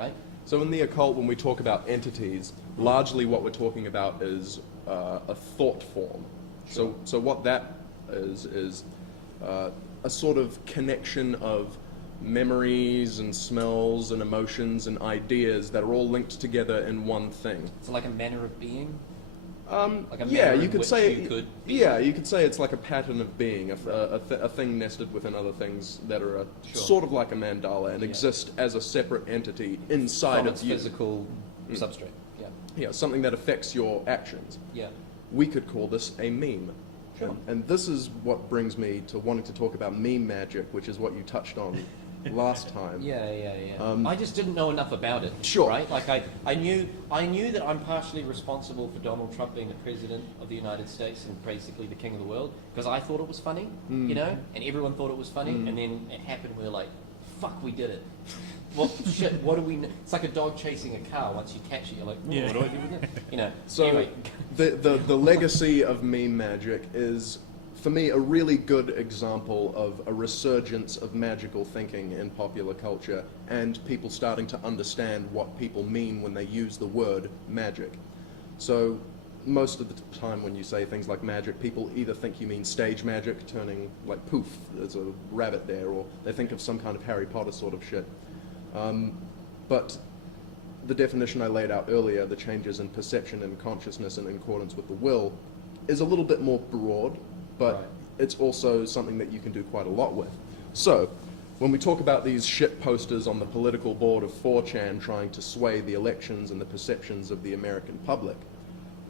right? So in the occult, when we talk about entities, largely what we're talking about is a thought form. Sure. So what that is a sort of connection of memories and smells and emotions and ideas that are all linked together in one thing. So like a manner of being? Like a Yeah, manner you in could which say. you could be Yeah, you could say it's like a pattern of being, a thing nested within other things that are Sure. sort of like a mandala and Yeah. exist as a separate entity inside from of its you. physical substrate. Yeah. Yeah, something that affects your actions. Yeah. We could call this a meme. Sure. And this is what brings me to wanting to talk about meme magic, which is what you touched on last time. Yeah. I just didn't know enough about it. Sure. Right? Like I knew that I'm partially responsible for Donald Trump being the president of the United States and basically the king of the world because I thought it was funny, you know, and everyone thought it was funny, and then it happened. We were like, "Fuck, we did it." Well, shit. What do we? It's like a dog chasing a car. Once you catch it, you're like, "What do I do with it?" You know. So anyway. the legacy of meme magic is, for me, a really good example of a resurgence of magical thinking in popular culture and people starting to understand what people mean when they use the word magic. So most of the time when you say things like magic, people either think you mean stage magic, turning like poof, there's a rabbit there, or they think of some kind of Harry Potter sort of shit. But the definition I laid out earlier, the changes in perception and consciousness in accordance with the will, is a little bit more broad, but Right. it's also something that you can do quite a lot with. So, when we talk about these shit posters on the political board of 4chan trying to sway the elections and the perceptions of the American public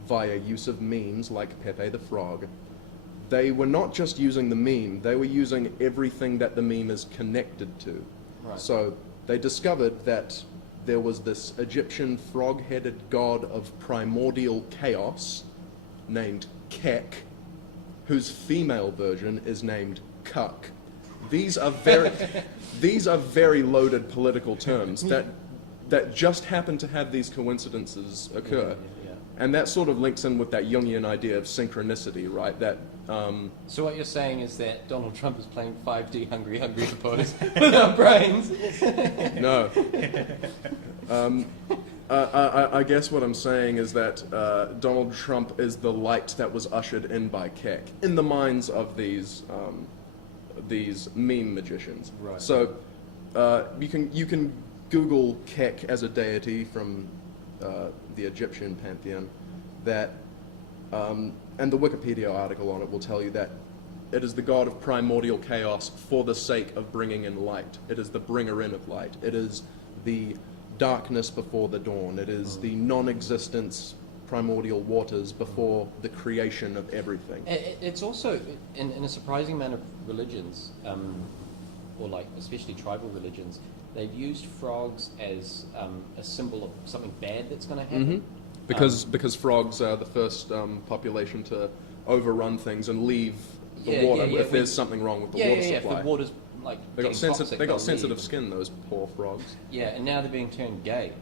via use of memes like Pepe the Frog, they were not just using the meme, they were using everything that the meme is connected to. Right. So, they discovered that there was this Egyptian frog-headed god of primordial chaos named Kek, whose female version is named Cuck. These are very loaded political terms that just happen to have these coincidences occur. Yeah. And that sort of links in with that Jungian idea of synchronicity, right? That So what you're saying is that Donald Trump is playing 5D hungry hippos with our brains. no. I guess what I'm saying is that Donald Trump is the light that was ushered in by Kek in the minds of these meme magicians. Right. So you can Google Kek as a deity from the Egyptian pantheon. That and the Wikipedia article on it will tell you that it is the god of primordial chaos for the sake of bringing in light. It is the bringer in of light. It is the darkness before the dawn. It is the non-existence primordial waters before the creation of everything. It's also, in a surprising amount of religions, or like especially tribal religions, they've used frogs as a symbol of something bad that's going to happen. Because frogs are the first population to overrun things and leave the water if there's something wrong with the water supply. If the water's like They got getting toxic, they got they'll sensitive leave. skin, those poor frogs. Yeah, and now they're being turned gay.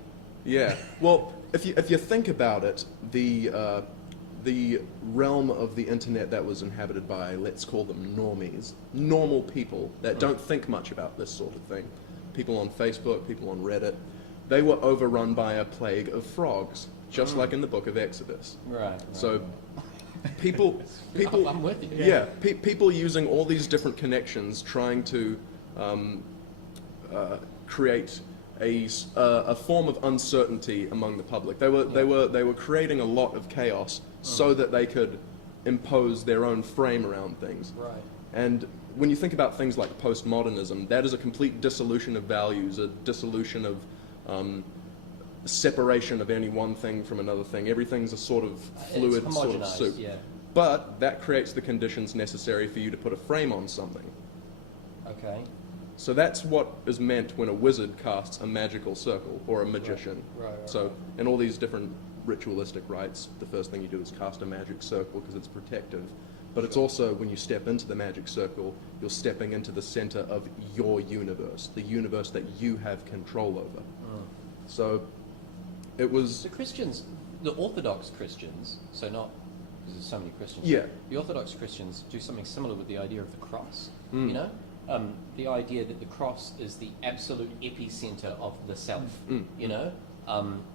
Yeah. Well, if you think about it, the realm of the internet that was inhabited by, let's call them normies, normal people that don't think much about this sort of thing, people on Facebook, people on Reddit, they were overrun by a plague of frogs, just like in the book of Exodus. Right. So people I'm with you. yeah, people using all these different connections, trying to create a form of uncertainty among the public. They were creating a lot of chaos so that they could impose their own frame around things. Right. And when you think about things like postmodernism, that is a complete dissolution of values, a dissolution of separation of any one thing from another thing. Everything's a sort of fluid It's sort of homogenized, soup. yeah. But that creates the conditions necessary for you to put a frame on something. Okay. So that's what is meant when a wizard casts a magical circle, or a magician. Right. So in all these different ritualistic rites, the first thing you do is cast a magic circle because it's protective. But it's also, when you step into the magic circle, you're stepping into the center of your universe, the universe that you have control over. So it was... The Christians, the Orthodox Christians, so not, because there's so many Christians. Yeah. The Orthodox Christians do something similar with the idea of the cross, you know? the idea that the cross is the absolute epicenter of the self, you know,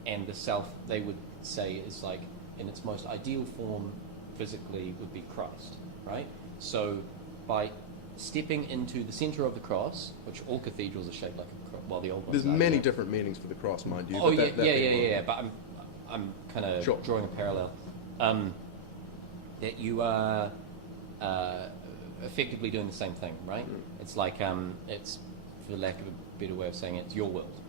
and the self, they would say, is like in its most ideal form physically would be Christ, right? So by stepping into the center of the cross, which all cathedrals are shaped like a cross, well, the old ones There's are, many different meanings for the cross, mind you. Oh but yeah, that being one. but I'm kind of Sure. drawing a parallel. That you are effectively doing the same thing, right? It's like it's, for lack of a better way of saying it, it's your world,